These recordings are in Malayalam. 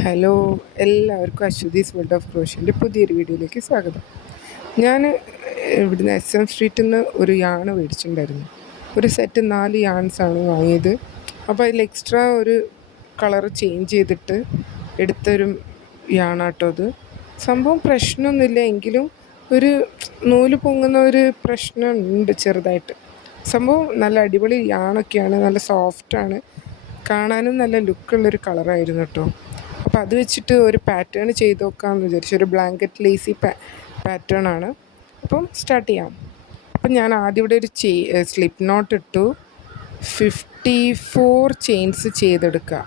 ഹലോ, എല്ലാവർക്കും അശ്വതീസ് വേൾഡ് ഓഫ് ക്രോഷ്യൻ്റെ പുതിയൊരു വീഡിയോയിലേക്ക് സ്വാഗതം. ഞാൻ ഇവിടുന്ന് SM സ്ട്രീറ്റിൽ നിന്ന് ഒരു യാൺ മേടിച്ചിട്ടുണ്ടായിരുന്നു. ഒരു സെറ്റ് 4 യാൺസാണ് വാങ്ങിയത്. അപ്പോൾ അതിൽ എക്സ്ട്രാ ഒരു കളർ ചേഞ്ച് ചെയ്തിട്ട് എടുത്തൊരു യാണാട്ടോ അത്. സംഭവം പ്രശ്നമൊന്നുമില്ല, എങ്കിലും ഒരു നൂല് പൊങ്ങുന്ന ഒരു പ്രശ്നമുണ്ട് ചെറുതായിട്ട്. സംഭവം നല്ല അടിപൊളി യാണൊക്കെയാണ്, നല്ല സോഫ്റ്റാണ്, കാണാനും നല്ല ലുക്കുള്ളൊരു കളറായിരുന്നു കേട്ടോ. അപ്പോൾ അത് വെച്ചിട്ട് ഒരു പാറ്റേൺ ചെയ്ത് നോക്കാമെന്ന് വിചാരിച്ചു. ഒരു ബ്ലാങ്കറ്റ് ലേസി പാറ്റേൺ ആണ്. അപ്പം സ്റ്റാർട്ട് ചെയ്യാം. അപ്പം ഞാൻ ആദ്യം ഇവിടെ ഒരു സ്ലിപ്പ് നോട്ട് ഇട്ടു. 54 ചെയിൻസ് ചെയ്തെടുക്കുക.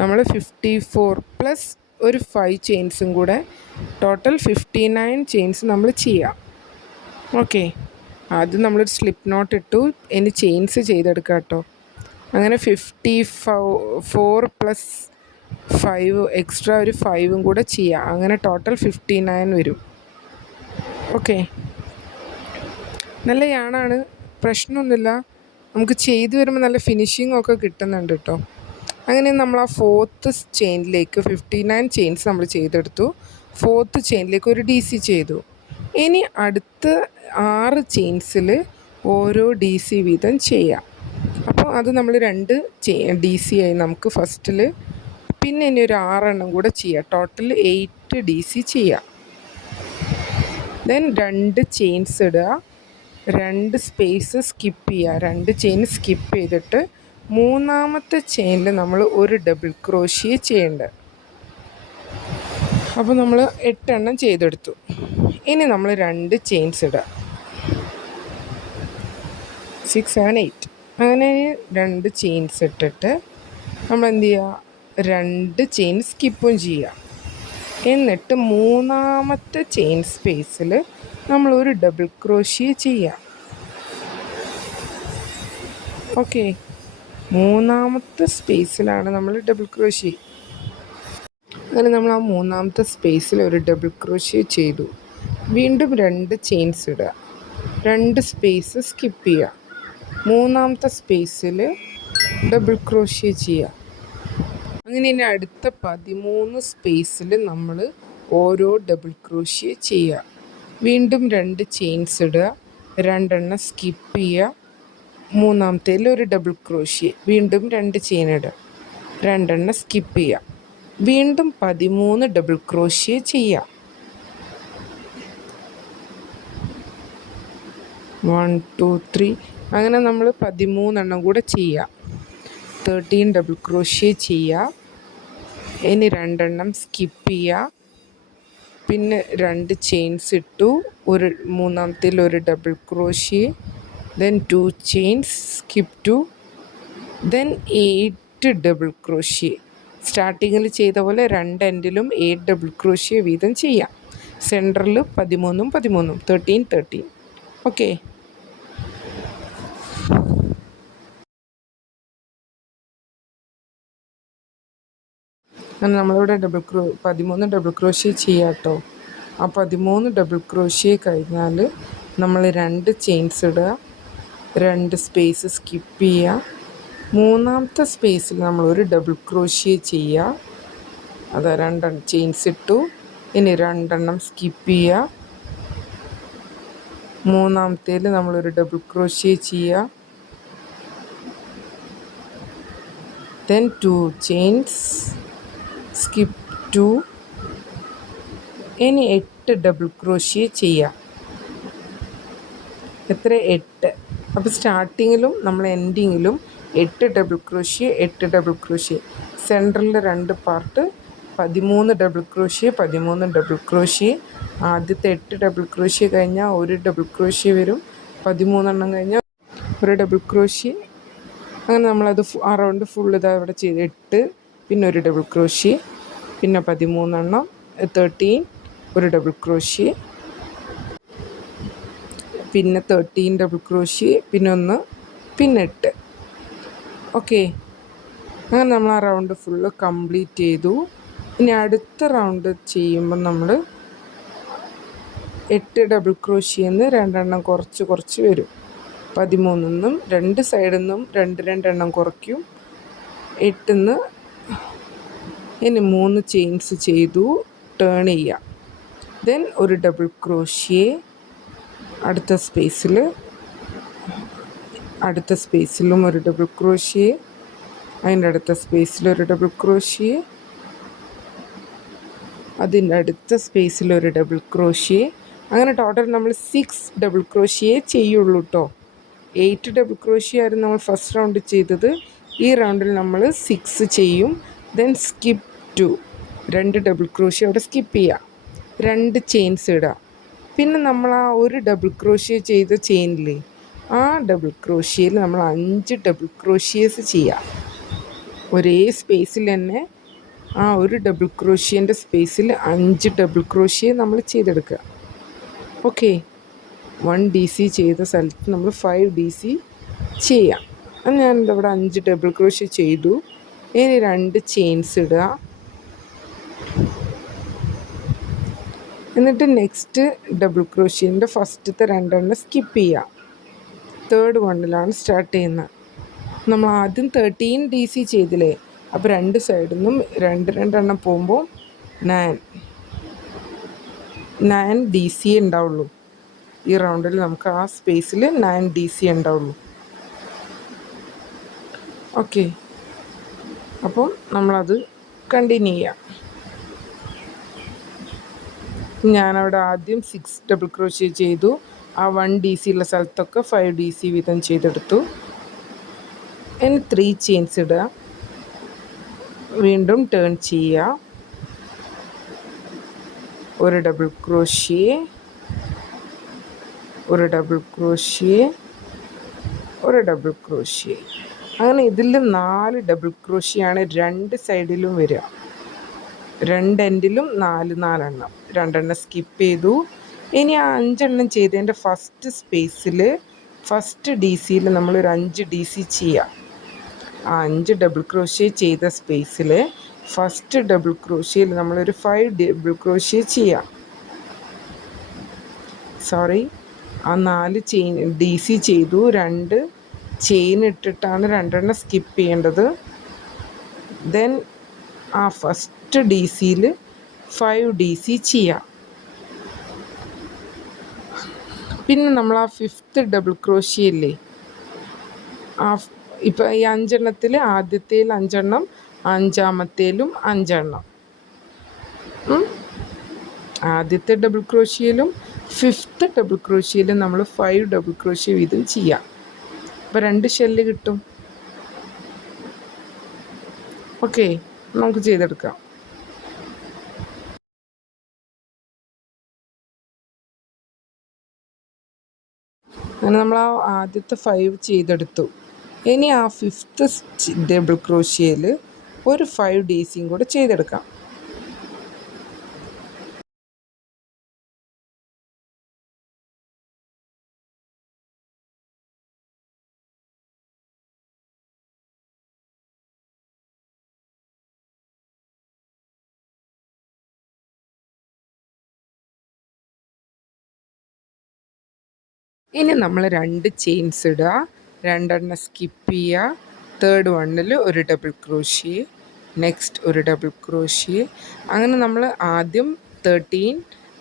നമ്മൾ 54 പ്ലസ് ഒരു 5 ചെയിൻസും കൂടെ ടോട്ടൽ 59 ചെയിൻസ് നമ്മൾ ചെയ്യാം. ഓക്കെ, ആദ്യം നമ്മളൊരു സ്ലിപ്പ് നോട്ട് ഇട്ടു. ഇനി ചെയിൻസ് ചെയ്തെടുക്കുക കേട്ടോ. അങ്ങനെ 54 പ്ലസ് 5 എക്സ്ട്രാ ഒരു 5ഉം കൂടെ ചെയ്യാം. അങ്ങനെ ടോട്ടൽ 59 വരും. ഓക്കെ, നല്ല യാണാണ്, പ്രശ്നമൊന്നുമില്ല. നമുക്ക് ചെയ്തു വരുമ്പോൾ നല്ല ഫിനിഷിംഗ് ഒക്കെ കിട്ടുന്നുണ്ട് കേട്ടോ. അങ്ങനെ നമ്മൾ ആ 4th ചെയിനിലേക്ക് 59 ചെയിൻസ് നമ്മൾ ചെയ്തെടുത്തു. 4th ചെയിനിലേക്ക് ഒരു DC ചെയ്തു. ഇനി അടുത്ത 6 ചെയിൻസിൽ ഓരോ DC വീതം ചെയ്യാം. അപ്പോൾ അത് നമ്മൾ 2 DC ആയി നമുക്ക് ഫസ്റ്റിൽ. പിന്നെ ഇനി ഒരു 6 എണ്ണം കൂടെ ചെയ്യാം. ടോട്ടൽ 8 DC ചെയ്യാം. ദെൻ 2 ചെയിൻസ് ഇടുക, 2 സ്പേസ് സ്കിപ്പ് ചെയ്യുക. 2 ചെയിൻ സ്കിപ്പ് ചെയ്തിട്ട് 3ാമത്തെ ചെയിനിൽ നമ്മൾ ഒരു ഡബിൾ ക്രോഷ്യ ചെയ്യേണ്ടത്. അപ്പോൾ നമ്മൾ 8 എണ്ണം ചെയ്തെടുത്തു. ഇനി നമ്മൾ 2 ചെയിൻസ് ഇടുക, 6, 7, 8. അങ്ങനെ 2 ചെയിൻസ് ഇട്ടിട്ട് നമ്മൾ എന്ത് ചെയ്യുക, 2 ചെയിൻ സ്കിപ്പും ചെയ്യുക. എന്നിട്ട് 3ാമത്തെ ചെയിൻ സ്പേസിൽ നമ്മൾ ഒരു ഡബിൾ ക്രോഷ്യ ചെയ്യുക. ഓക്കെ, 3ാമത്തെ സ്പേസിലാണ് നമ്മൾ ഡബിൾ ക്രോഷ്യ. അങ്ങനെ നമ്മൾ ആ 3ാമത്തെ സ്പേസിൽ ഒരു ഡബിൾ ക്രോഷ്യ ചെയ്തു. വീണ്ടും 2 ചെയിൻസ് ഇടുക, 2 സ്പേസ് സ്കിപ്പ് ചെയ്യുക. 3ാമത്തെ സ്പേസിൽ ഡബിൾ ക്രോഷ്യ ചെയ്യുക. അങ്ങനെ ഇനി അടുത്ത 13 സ്പേസിൽ നമ്മൾ ഓരോ ഡബിൾ ക്രോഷ്യ ചെയ്യുക. വീണ്ടും 2 ചെയിൻസ് ഇടുക, 2 എണ്ണം സ്കിപ്പ് ചെയ്യുക. 3ാമത്തേൽ ഒരു ഡബിൾ ക്രോഷ്യ. വീണ്ടും 2 ചെയിൻ ഇടുക, 2 എണ്ണം സ്കിപ്പ് ചെയ്യുക. വീണ്ടും 13 ഡബിൾ ക്രോഷ്യ ചെയ്യുക. 1, 2, 3. അങ്ങനെ നമ്മൾ 13 എണ്ണം കൂടെ ചെയ്യുക. 13 ഡബിൾ ക്രോഷ്യ ചെയ്യുക. ഇനി 2 എണ്ണം സ്കിപ്പ് ചെയ്യുക. പിന്നെ 2 ചെയിൻസ് ഇട്ടു, 3ാമത്തേൽ ഒരു double crochet. Then 2 chains skip to. Then 8 double crochet. സ്റ്റാർട്ടിങ്ങിൽ ചെയ്ത പോലെ 2 എൻഡിലും 8 ഡബിൾ ക്രോഷ്യ വീതം ചെയ്യാം. സെൻറ്ററിൽ 13ഉം 13ഉം 13, 13. ഓക്കെ, അങ്ങനെ നമ്മളിവിടെ 13 ഡബിൾ ക്രോഷ്യ ചെയ്യാം കേട്ടോ. ആ 13 ഡബിൾ ക്രോഷ്യ കഴിഞ്ഞാൽ നമ്മൾ 2 ചെയിൻസ് ഇടുക, 2 സ്പേസ് സ്കിപ്പ് ചെയ്യുക. 3ാമത്തെ സ്പേസിൽ നമ്മൾ ഒരു ഡബിൾ ക്രോഷ്യ ചെയ്യുക. അത് 2 ചെയിൻസ് ഇട്ടു. ഇനി 2 എണ്ണം സ്കിപ്പ് ചെയ്യുക. 3ാമത്തേൽ നമ്മളൊരു ഡബിൾ ക്രോഷ്യ ചെയ്യുക. Then 2 chains skip to. ഇനി 8 ഡബിൾ ക്രോഷ്യ ചെയ്യുക. എത്ര? 8. അപ്പോൾ സ്റ്റാർട്ടിങ്ങിലും നമ്മൾ എൻഡിങ്ങിലും 8 ഡബിൾ ക്രോഷ്യ, 8 ഡബിൾ ക്രോഷ്യ. സെൻറ്ററിൽ 2 part 13 double crochet, 13 double crochet. ആദ്യത്തെ 8 ഡബിൾ ക്രോഷ്യ കഴിഞ്ഞാൽ ഒരു ഡബിൾ ക്രോഷ്യ വരും. 13 എണ്ണം കഴിഞ്ഞാൽ ഒരു ഡബിൾ ക്രോഷ്യ. അങ്ങനെ നമ്മളത് ആ റൗണ്ട് ഫുൾ ഇതാ ഇവിടെ ചെയ്ത് 8, പിന്നെ ഒരു ഡബിൾ ക്രോഷ്യ, പിന്നെ 13 എണ്ണം, 13, ഒരു ഡബിൾ ക്രോഷ്യ, പിന്നെ 13 ഡബിൾ ക്രോഷ്യ, പിന്നെ 1, പിന്നെ 8. ഓക്കെ, അങ്ങനെ നമ്മൾ ആ റൗണ്ട് ഫുള്ള് കംപ്ലീറ്റ് ചെയ്തു. ഇനി അടുത്ത റൗണ്ട് ചെയ്യുമ്പോൾ നമ്മൾ 8 ഡബിൾ ക്രോഷ്യന്ന് 2 എണ്ണം കുറച്ച് കുറച്ച് വരും. 13 2 സൈഡിൽ നിന്നും 2 എണ്ണം കുറയ്ക്കും. 8 ഇനി 3 ചെയിൻസ് ചെയ്തു, ടേൺ ചെയ്യുക. ദെൻ ഒരു ഡബിൾ ക്രോഷ്യ അടുത്ത സ്പേസിലും ഒരു ഡബിൾ ക്രോഷ്യ, അതിൻ്റെ അടുത്ത സ്പേസിലൊരു ഡബിൾ ക്രോഷ്യ, അതിൻ്റെ അടുത്ത സ്പേസിലൊരു ഡബിൾ ക്രോഷ്യ. അങ്ങനെ ടോട്ടൽ നമ്മൾ 6 ഡബിൾ ക്രോഷ്യ ചെയ്യുള്ളൂ കേട്ടോ. 8 ഡബിൾ ക്രോഷ്യ ആയിരുന്നു നമ്മൾ ഫസ്റ്റ് റൗണ്ട് ചെയ്തത്. ഈ റൗണ്ടിൽ നമ്മൾ 6 ചെയ്യും. ദെൻ സ്കിപ്പ് 2, 2 ഡബിൾ ക്രോഷ്യ അവിടെ സ്കിപ്പ് ചെയ്യുക, 2 ചെയിൻസ് ഇടുക. പിന്നെ നമ്മൾ ആ ഒരു ഡബിൾ ക്രോഷ്യ ചെയ്ത ചെയിനിൽ ആ ഡബിൾ ക്രോഷ്യയിൽ നമ്മൾ 5 ഡബിൾ ക്രോഷ്യേസ് ചെയ്യുക. ഒരേ സ്പേസിൽ തന്നെ ആ ഒരു ഡബിൾ ക്രോഷ്യേൻ്റെ സ്പേസിൽ 5 ഡബിൾ ക്രോഷ്യ നമ്മൾ ചെയ്തെടുക്കുക. ഓക്കെ, 1 DC ചെയ്ത സ്ഥലത്ത് നമ്മൾ 5 DC ചെയ്യാം. ഞാനിതവിടെ 5 ഡബിൾ ക്രോഷ്യ ചെയ്തു. ഇനി 2 ചെയിൻസ് ഇടുക. എന്നിട്ട് നെക്സ്റ്റ് ഡബിൾ ക്രോഷ്യേൻ്റെ ഫസ്റ്റത്തെ 2 സ്കിപ്പ് ചെയ്യുക. തേർഡ് വണ്ണിലാണ് സ്റ്റാർട്ട് ചെയ്യുന്നത്. നമ്മൾ ആദ്യം 13 DC ചെയ്തില്ലേ, അപ്പോൾ 2 സൈഡിൽ നിന്നും 2 പോകുമ്പോൾ 9 DC ഉണ്ടാവുള്ളൂ. ഈ റൗണ്ടിൽ നമുക്ക് ആ സ്പേസിൽ 9 DC ഉണ്ടാവുള്ളൂ. ഓക്കെ, അപ്പോൾ നമ്മളത് കണ്ടിന്യൂ ചെയ്യാം. ഞാനവിടെ ആദ്യം 6 ഡബിൾ ക്രോഷ്യ ചെയ്തു. ആ 1 DC ഉള്ള സ്ഥലത്തൊക്കെ 5 DC വീതം ചെയ്തെടുത്തു. ഇനി 3 ചെയിൻസ് ഇടുക, വീണ്ടും ടേൺ ചെയ്യുക, ഒരു ഡബിൾ ക്രോഷ്യ, ഒരു ഡബിൾ ക്രോഷ്യ, ഒരു ഡബിൾ ക്രോഷ്യ. അങ്ങനെ ഇതിൽ 4 ഡബിൾ ക്രോഷ്യയാണ് 2 സൈഡിലും വരിക. 2 എൻഡിലും 4 2 സ്കിപ്പ് ചെയ്തു. ഇനി ആ 5 ചെയ്തതിൻ്റെ ഫസ്റ്റ് സ്പേസിൽ ഫസ്റ്റ് DCയിൽ നമ്മളൊരു 5 DC ചെയ്യാം. ആ 5 ഡബിൾ ക്രോഷ്യ ചെയ്ത സ്പേസിൽ ഫസ്റ്റ് ഡബിൾ ക്രോഷ്യയിൽ നമ്മളൊരു 5 ഡബിൾ ക്രോഷ്യ ചെയ്യാം. ആ 4 ചെയിൻ DC ചെയ്തു. 2 ചെയിൻ ഇട്ടിട്ടാണ് 2 സ്കിപ്പ് ചെയ്യേണ്ടത്. ദെൻ ആ ഫസ്റ്റ് DCയിൽ 5 DC ചെയ്യാം. പിന്നെ നമ്മൾ ആ 5th ഡബിൾ ക്രോഷ്യ ഇല്ലേ, ഇപ്പം ഈ 5 ആദ്യത്തേൽ 5, 5ാമത്തേലും 5. ആദ്യത്തെ ഡബിൾ ക്രോഷ്യയിലും 5th ഡബിൾ ക്രോഷ്യയിലും നമ്മൾ 5 ഡബിൾ ക്രോഷ്യ വീതം ചെയ്യാം. അപ്പോൾ 2 ഷെല്ല് കിട്ടും. ഓക്കെ, നമുക്ക് ചെയ്തെടുക്കാം. അങ്ങനെ നമ്മൾ ആ ആദ്യത്തെ 5 ചെയ്തെടുത്തു. ഇനി ആ 5th ഡബിൾ ക്രോഷ്യയിൽ ഒരു 5 DCയും കൂടെ ചെയ്തെടുക്കാം. ഇനി നമ്മൾ 2 ചെയിൻസ് ഇടുക, 2 സ്കിപ്പ് ചെയ്യുക. തേർഡ് വണ്ണിൽ ഒരു ഡബിൾ ക്രോഷ്യ, നെക്സ്റ്റ് ഒരു ഡബിൾ ക്രോഷ്യ. അങ്ങനെ നമ്മൾ ആദ്യം 13,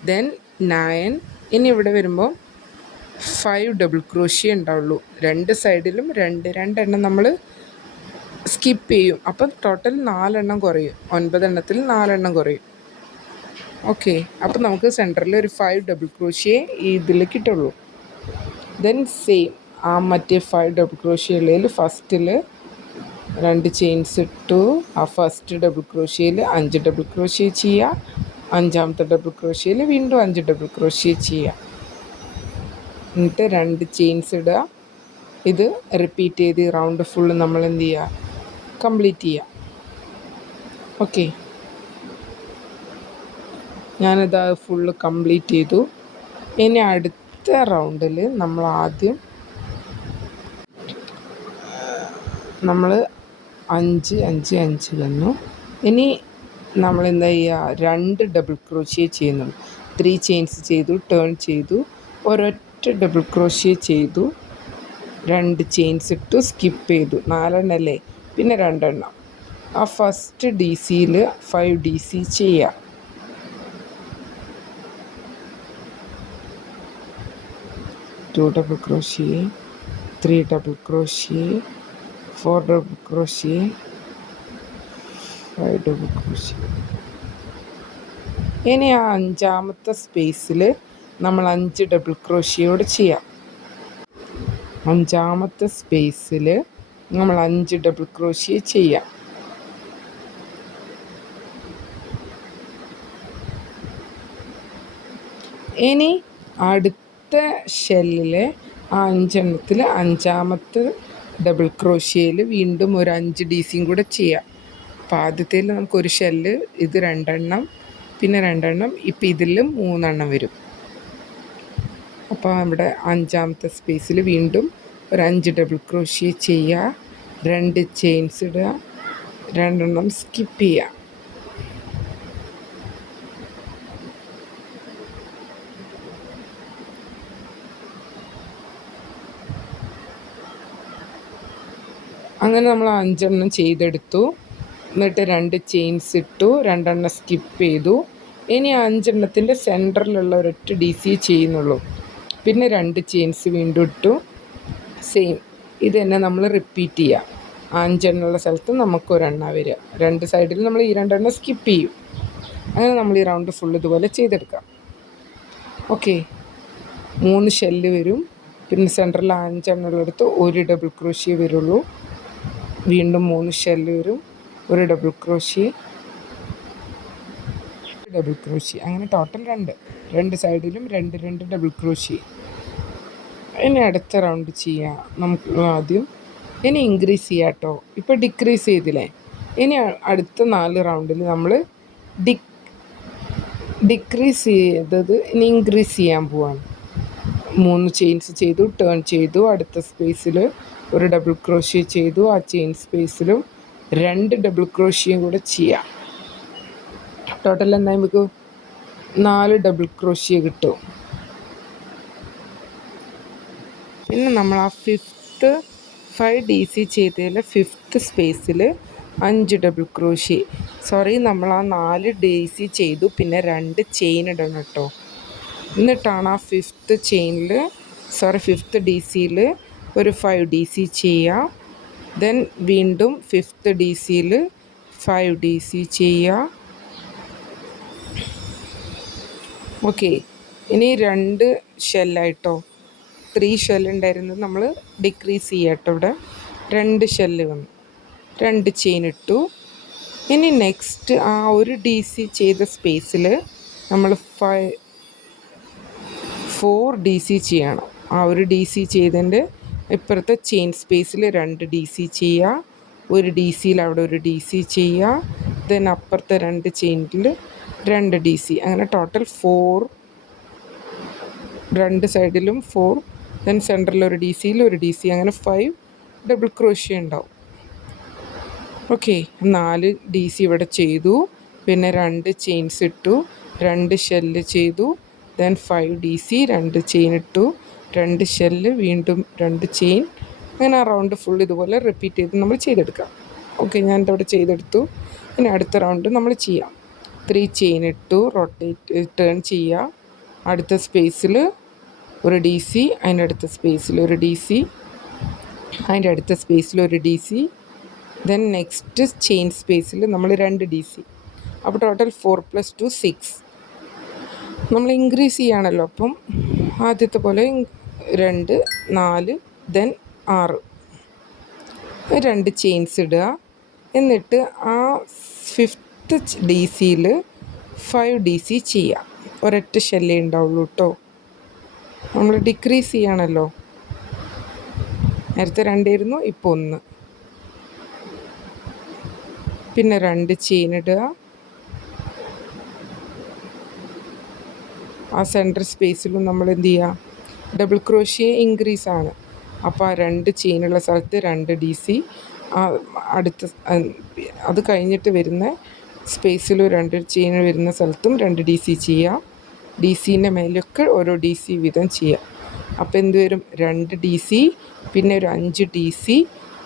ദെൻ 9. ഇനി ഇവിടെ വരുമ്പോൾ 5 ഡബിൾ ക്രോഷ്യ ഉണ്ടാവുള്ളൂ. 2 സൈഡിലും 2 നമ്മൾ സ്കിപ്പ് ചെയ്യും. അപ്പം ടോട്ടൽ 4 കുറയും. 9 4 കുറയും. ഓക്കെ, അപ്പം നമുക്ക് സെൻറ്ററിൽ ഒരു 5 ഡബിൾ ക്രോഷ്യ ഇതിൽ കിട്ടുള്ളൂ. ദെൻ സെയിം ആ മറ്റേ 5 ഡബിൾ ക്രോഷ്യ ഉള്ളതിൽ ഫസ്റ്റിൽ 2 ചെയിൻസ് ഇട്ടു. ആ ഫസ്റ്റ് ഡബിൾ ക്രോഷ്യയിൽ 5 ഡബിൾ ക്രോഷ്യ ചെയ്യുക. 5ാമത്തെ ഡബിൾ ക്രോഷ്യയിൽ വീണ്ടും 5 ഡബിൾ ക്രോഷ്യ ചെയ്യുക. എന്നിട്ട് 2 ചെയിൻസ് ഇടുക. ഇത് റിപ്പീറ്റ് ചെയ്ത് ഈ റൗണ്ട് ഫുള്ള് നമ്മൾ എന്ത് ചെയ്യുക, കംപ്ലീറ്റ് ചെയ്യുക. ഓക്കെ, ഞാനിത് ഫുള്ള് കംപ്ലീറ്റ് ചെയ്തു. ഇനി അടുത്ത റൗണ്ടിൽ നമ്മൾ ആദ്യം 5 5 5 തന്നു. ഇനി നമ്മൾ എന്താ ചെയ്യുക, 2 ഡബിൾ ക്രോഷ്യ ചെയ്യുന്നു. 3 ചെയിൻസ് ചെയ്തു, ടേൺ ചെയ്തു, ഒരൊറ്റ ഡബിൾ ക്രോഷ്യ ചെയ്തു, 2 ചെയിൻസ് ഇട്ടു, സ്കിപ്പ് ചെയ്തു. 4 അല്ലേ, പിന്നെ 2. ആ ഫസ്റ്റ് ഡി സിയിൽ 5 ഡി സി ചെയ്യാം. Two double crochet, 3 double crochet, 4 double crochet, 5 double crochet. ഇനി ആ 5ാമത്തെ സ്പേസിൽ നമ്മൾ 5 ഡബിൾ ക്രോഷ്യോട് ചെയ്യാം. 5ാമത്തെ സ്പേസിൽ നമ്മൾ 5 ഡബിൾ ക്രോഷ്യ ചെയ്യാം. ഇനി അടുത്ത ഷെല്ലിൽ ആ 5 5ാമത്തെ ഡബിൾ ക്രോഷ്യയിൽ വീണ്ടും ഒരു 5 ഡി സിയും കൂടെ ചെയ്യാം. അപ്പോൾ ആദ്യത്തേൽ നമുക്കൊരു ഷെല്ല്, ഇത് 2 പിന്നെ 2 ഇപ്പം ഇതിൽ 3 വരും. അപ്പോൾ നമ്മുടെ 5ാമത്തെ സ്പേസിൽ വീണ്ടും ഒരു 5 ഡബിൾ ക്രോഷ്യ ചെയ്യുക, 2 ചെയിൻസ് ഇടുക, 2 സ്കിപ്പ് ചെയ്യുക. അങ്ങനെ നമ്മൾ 5 ചെയ്തെടുത്തു. എന്നിട്ട് 2 ചെയിൻസ് ഇട്ടു, 2 സ്കിപ്പ് ചെയ്തു. ഇനി 5 സെൻറ്ററിലുള്ള ഒരൊറ്റ ഡി സി ചെയ്യുന്നുള്ളൂ. പിന്നെ 2 ചെയിൻസ് വീണ്ടും ഇട്ടു. സെയിം ഇത് തന്നെ നമ്മൾ റിപ്പീറ്റ് ചെയ്യുക. 5 സ്ഥലത്ത് നമുക്ക് 1 വരിക. 2 സൈഡിൽ നമ്മൾ ഈ 2 സ്കിപ്പ് ചെയ്യും. അങ്ങനെ നമ്മൾ ഈ റൗണ്ട് ഫുൾ ഇതുപോലെ ചെയ്തെടുക്കാം. ഓക്കെ, 3 ഷെല്ല് വരും. പിന്നെ സെൻറ്ററിൽ 5 എടുത്ത് 1 ഡബിൾ ക്രോഷ്യ വരുള്ളൂ. വീണ്ടും 3 ഷെല്ല് വരും, 1 ഡബിൾ ക്രോഷ്യ, ഡബിൾ ക്രോഷ്യ, അങ്ങനെ ടോട്ടൽ 2 സൈഡിലും 2 ഡബിൾ ക്രോഷ്യ. ഇനി അടുത്ത റൗണ്ട് ചെയ്യാം. നമുക്ക് ആദ്യം ഇനി ഇൻക്രീസ് ചെയ്യാം കേട്ടോ. ഇപ്പോൾ ഡിക്രീസ് ചെയ്തില്ലേ. ഇനി അടുത്ത 4 റൗണ്ടിൽ നമ്മൾ ഡിക്രീസ് ചെയ്തത് ഇനി ഇൻക്രീസ് ചെയ്യാൻ പോവാണ്. 3 ചെയിൻസ് ചെയ്തു, ടേൺ ചെയ്തു, അടുത്ത സ്പേസിൽ 1 ഡബിൾ ക്രോഷ്യ ചെയ്തു, ആ ചെയിൻ സ്പേസിലും 2 ഡബിൾ ക്രോഷ്യയും കൂടെ ചെയ്യാം. ടോട്ടൽ എന്താ നമുക്ക് 4 ഡബിൾ ക്രോഷ്യ കിട്ടും. പിന്നെ നമ്മൾ ആ 5 ഡി സി ചെയ്തതിൽ 5th സ്പേസിൽ 5 ഡബിൾ ക്രോഷ്യ, നമ്മൾ ആ 4 ഡി സി ചെയ്തു, പിന്നെ 2 ചെയിൻ ഇടണം കേട്ടോ. എന്നിട്ടാണ് ആ 5th ചെയിനിൽ 5th ഡി സിയിൽ ഒരു 5 ഡി സി ചെയ്യുക. ദെൻ വീണ്ടും 5th ഡി സിയിൽ 5 ഡി സി ചെയ്യുക. ഓക്കെ, ഇനി 2 ഷെല്ലായിട്ടോ. 3 ഷെല്ല് ഉണ്ടായിരുന്നത് നമ്മൾ ഡിക്രീസ് ചെയ്യാട്ടോ. ഇവിടെ 2 ഷെല്ല് വന്നു, 2 ചെയിൻ ഇട്ടു. ഇനി നെക്സ്റ്റ് ആ ഒരു ഡി സി ചെയ്ത സ്പേസിൽ നമ്മൾ 4 ഡി സി ചെയ്യണം. ആ ഒരു ഡി സി ചെയ്തതിൻ്റെ ഇപ്പുറത്തെ ചെയിൻ സ്പേസിൽ 2 ഡി സി ചെയ്യുക, 1 ഡി സിയിൽ അവിടെ 1 ഡി സി ചെയ്യുക, ദെൻ അപ്പുറത്തെ 2 ചെയിനിൽ 2 ഡി സി, അങ്ങനെ ടോട്ടൽ 4, 2 സൈഡിലും 4, ദെൻ സെൻറ്ററിൽ 1 ഡി സിയിൽ 1 ഡി സി, അങ്ങനെ 5 ഡബിൾ ക്രോഷ്യ ഉണ്ടാവും. ഓക്കെ, 4 ഡി സി ഇവിടെ ചെയ്തു, പിന്നെ 2 ചെയിൻസ് ഇട്ടു, 2 ഷെല്ല് ചെയ്തു, ദെൻ 5 ഡി സി, 2 ചെയിൻ ഇട്ടു, 2 ഷെല്ല്, വീണ്ടും 2 ചെയിൻ, അങ്ങനെ ആ റൗണ്ട് ഫുൾ ഇതുപോലെ റിപ്പീറ്റ് ചെയ്ത് നമ്മൾ ചെയ്തെടുക്കാം. ഓക്കെ, ഞാനിതവിടെ ചെയ്തെടുത്തു. ഇനി അടുത്ത റൗണ്ട് നമ്മൾ ചെയ്യാം. 3 ചെയിൻ ഇട്ടു, ടേൺ ചെയ്യുക, അടുത്ത സ്പേസിൽ 1 ഡി സി, അതിൻ്റെ അടുത്ത സ്പേസിൽ 1 ഡി സി, അതിൻ്റെ അടുത്ത സ്പേസിൽ 1 D C, then next chain സ്പേസിൽ നമ്മൾ 2 ഡി സി. അപ്പോൾ ടോട്ടൽ 4 + 2 6. നമ്മൾ ഇൻക്രീസ് ചെയ്യുകയാണല്ലോ, അപ്പം ആദ്യത്തെ പോലെ 2, 4, ദെൻ 6, 2 ചെയിൻസ് ഇടുക. എന്നിട്ട് ആ 5th ഡി സിയിൽ 5 ഡി സി ചെയ്യുക. ഒരൊറ്റ ഷെല്ലേ ഉണ്ടാവുള്ളൂ കേട്ടോ. നമ്മൾ ഡിക്രീസ് ചെയ്യണമല്ലോ, നേരത്തെ 2 ആയിരുന്നു, ഇപ്പോൾ 1. പിന്നെ 2 ചെയിൻ ഇടുക, ആ സെൻറ്റർ സ്പേസിലും നമ്മൾ എന്ത് ചെയ്യുക, ഡബിൾ ക്രോഷ്യ ഇൻക്രീസ് ആണ്. അപ്പോൾ ആ 2 ചെയിനുള്ള സ്ഥലത്ത് 2 ഡി സി, അടുത്ത അത് കഴിഞ്ഞിട്ട് വരുന്ന സ്പേസിൽ 2 ചെയിൻ വരുന്ന സ്ഥലത്തും 2 ഡി സി ചെയ്യുക. ഡി സിൻ്റെ മേലൊക്കെ ഓരോ ഡി സി വീതം ചെയ്യുക. അപ്പോൾ എന്ത് വരും, 2 ഡി സി, പിന്നെ ഒരു 5 D C,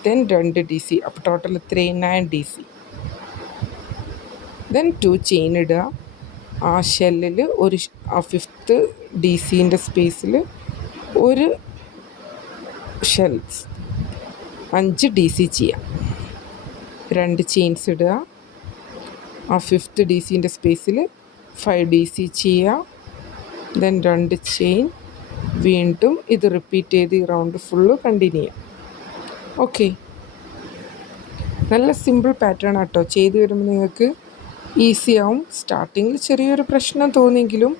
then 2 D C, അപ്പോൾ total 9 D C. Then 2 chain ഇടുക. ആ ഷെല്ലിൽ ആ 5th DC സ്പേസിൽ ഒരു ഷെൽസ് 5 DC ചെയ്യാം. 2 ചെയിൻസ് ഇടുക. ആ 5th DC സ്പേസിൽ 5 DC ചെയ്യുക. Then 2 chain. വീണ്ടും ഇത് റിപ്പീറ്റ് ചെയ്ത് ഈ റൗണ്ട് ഫുള്ള് കണ്ടിന്യൂ ചെയ്യാം. ഓക്കെ, നല്ല സിമ്പിൾ പാറ്റേൺ ആട്ടോ. ചെയ്ത് വരുമ്പോൾ നിങ്ങൾക്ക് ഈസി ആവും. സ്റ്റാർട്ടിങ്ങിൽ ചെറിയൊരു പ്രശ്നം തോന്നിയെങ്കിലും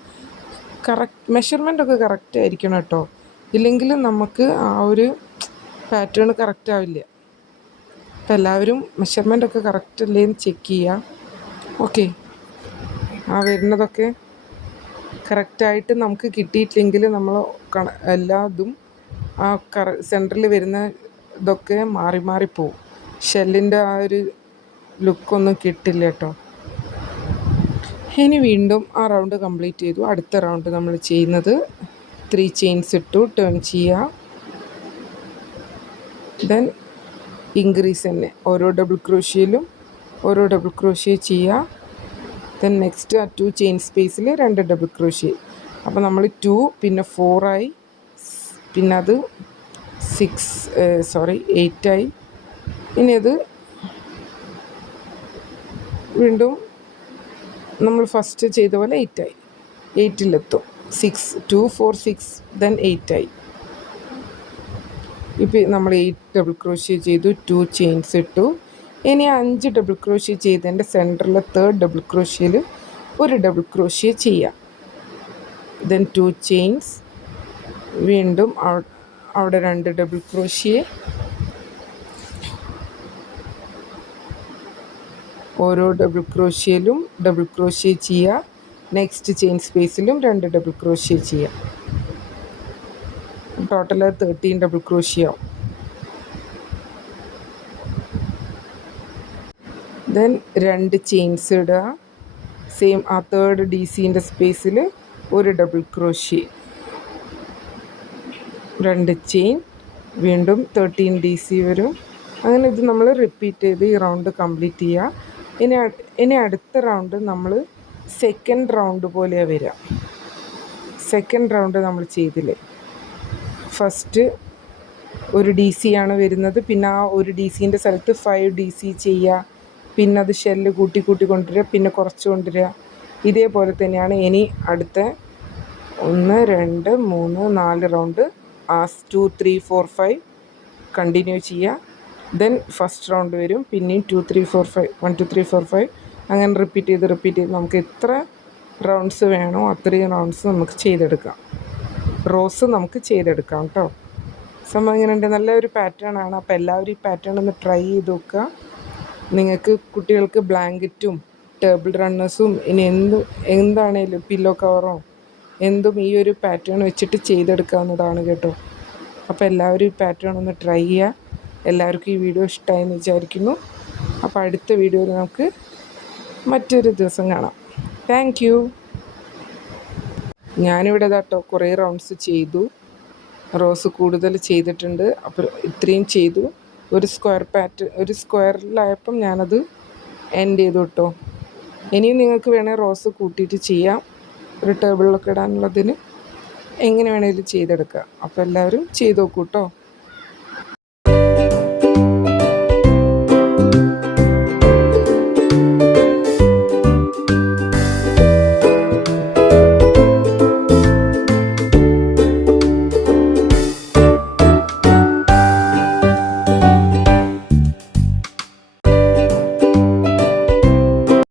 മെഷർമെൻറ്റൊക്കെ കറക്റ്റ് ആയിരിക്കണം കേട്ടോ. ഇല്ലെങ്കിൽ നമുക്ക് ആ ഒരു പാറ്റേൺ കറക്റ്റ് ആവില്ല. അപ്പോൾ എല്ലാവരും മെഷർമെൻറ്റൊക്കെ കറക്റ്റ് അല്ലേ എന്ന് ചെക്ക് ചെയ്യുക. ഓക്കെ, ആ വരുന്നതൊക്കെ കറക്റ്റായിട്ട് നമുക്ക് കിട്ടിയിട്ടില്ലെങ്കിൽ നമ്മൾ എല്ലാതും ആ സെൻറ്ററിൽ വരുന്ന ഇതൊക്കെ മാറിപ്പോവും. ഷെല്ലിൻ്റെ ആ ഒരു ലുക്കൊന്നും കിട്ടില്ല കേട്ടോ. ഇനി വീണ്ടും ആ റൗണ്ട് കംപ്ലീറ്റ് ചെയ്തു. അടുത്ത റൗണ്ട് നമ്മൾ ചെയ്യുന്നത് 3 ചെയിൻസ് ഇട്ടു, ടേൺ ചെയ്യുക. ദെൻ ഇൻക്രീസ് തന്നെ ഓരോ ഡബിൾ ക്രോഷ്യയിലും ഓരോ ഡബിൾ ക്രോഷ്യ ചെയ്യുക. ദെൻ നെക്സ്റ്റ് ആ 2 ചെയിൻ സ്പേസിൽ 2 ഡബിൾ ക്രോഷ്യ. അപ്പോൾ നമ്മൾ 2 പിന്നെ 4 ആയി, പിന്നെ അത് 8 ആയി. ഇനി അത് വീണ്ടും നമ്മൾ ഫസ്റ്റ് ചെയ്ത പോലെ 8 ആയി, 8-ലെത്തും. 6 2 4 6 ദെൻ 8 ആയി. ഇപ്പോൾ നമ്മൾ 8 ഡബിൾ ക്രോഷ്യ ചെയ്തു, 2 ചെയിൻസ് ഇട്ടു. ഇനി 5 ഡബിൾ ക്രോഷ്യ ചെയ്തതിൻ്റെ സെൻറ്ററിൽ 3rd ഡബിൾ ക്രോഷ്യയിൽ ഒരു ഡബിൾ ക്രോഷ്യ ചെയ്യാം. Then 2 chains. വീണ്ടും അവിടെ 2 ഡബിൾ ക്രോഷ്യ. ഓരോ ഡബിൾ ക്രോഷ്യയിലും ഡബിൾ ക്രോഷ്യ ചെയ്യുക. നെക്സ്റ്റ് ചെയിൻ സ്പേസിലും 2 ഡബിൾ ക്രോഷ്യ ചെയ്യുക. ടോട്ടൽ 13 ഡബിൾ ക്രോഷ്യ ആവും. ദെൻ 2 ചെയിൻസ് ഇടുക. സെയിം ആ 3rd DC സ്പേസിൽ ഒരു ഡബിൾ ക്രോഷ്യ, 2 ചെയിൻ, വീണ്ടും 13 DC വരും. അങ്ങനെ ഇത് നമ്മൾ റിപ്പീറ്റ് ചെയ്ത് ഈ റൗണ്ട് കംപ്ലീറ്റ് ചെയ്യുക. ഇനി അടുത്ത റൗണ്ട് നമ്മൾ സെക്കൻഡ് റൗണ്ട് പോലെയാണ് വരിക. സെക്കൻഡ് റൗണ്ട് നമ്മൾ ചെയ്തില്ലേ, ഫസ്റ്റ് ഒരു DC ആണ് വരുന്നത്. പിന്നെ ആ ഒരു DC സ്ഥലത്ത് 5 DC ചെയ്യുക. പിന്നെ അത് ഷെല്ല് കൂട്ടി കൊണ്ടുവരിക, പിന്നെ കുറച്ച് കൊണ്ടുവരിക. ഇതേപോലെ തന്നെയാണ് ഇനി അടുത്ത 1 2 3 4 റൗണ്ട് ആ 2 3 4 5 കണ്ടിന്യൂ ചെയ്യുക. ദെൻ ഫസ്റ്റ് റൗണ്ട് വരും. പിന്നെയും 2 3 4 5 1 2 3 4 5 അങ്ങനെ റിപ്പീറ്റ് ചെയ്ത് നമുക്ക് എത്ര റൗണ്ട്സ് വേണോ അത്രയും റൗണ്ട്സ് നമുക്ക് ചെയ്തെടുക്കാം. റോസ് നമുക്ക് ചെയ്തെടുക്കാം കേട്ടോ. സംഭവം ഇങ്ങനെയുണ്ട്, നല്ലൊരു പാറ്റേൺ ആണ്. അപ്പോൾ എല്ലാവരും ഈ പാറ്റേൺ ഒന്ന് ട്രൈ ചെയ്ത് നോക്കുക. നിങ്ങൾക്ക് കുട്ടികൾക്ക് ബ്ലാങ്കറ്റും ടേബിൾ റണ്ണേഴ്സും ഇനി എന്താണേലും പില്ലോ കവറോ എന്തും ഈ ഒരു പാറ്റേൺ വെച്ചിട്ട് ചെയ്തെടുക്കാവുന്നതാണ് കേട്ടോ. അപ്പോൾ എല്ലാവരും ഈ പാറ്റേൺ ഒന്ന് ട്രൈ ചെയ്യുക. എല്ലാവർക്കും ഈ വീഡിയോ ഇഷ്ടമായെന്ന് വിചാരിക്കുന്നു. അപ്പോൾ അടുത്ത വീഡിയോയിൽ നമുക്ക് മറ്റൊരു ദിവസം കാണാം. Thank you. ഞാനിവിടെ കേട്ടോ കുറേ റൗണ്ട്സ് ചെയ്തു. റോസ് കൂടുതൽ ചെയ്തിട്ടുണ്ട്. അപ്പോൾ ഇത്രയും ചെയ്തു. ഒരു സ്ക്വയറിലായപ്പം ഞാനത് എൻഡ് ചെയ്തു കേട്ടോ. ഇനിയും നിങ്ങൾക്ക് വേണേൽ റോസ് കൂട്ടിയിട്ട് ചെയ്യാം. ഒരു ടേബിളിലൊക്കെ ഇടാനുള്ളതിന് എങ്ങനെ വേണേലും ചെയ്തെടുക്കാം. അപ്പോൾ എല്ലാവരും ചെയ്ത് നോക്കൂ കേട്ടോ.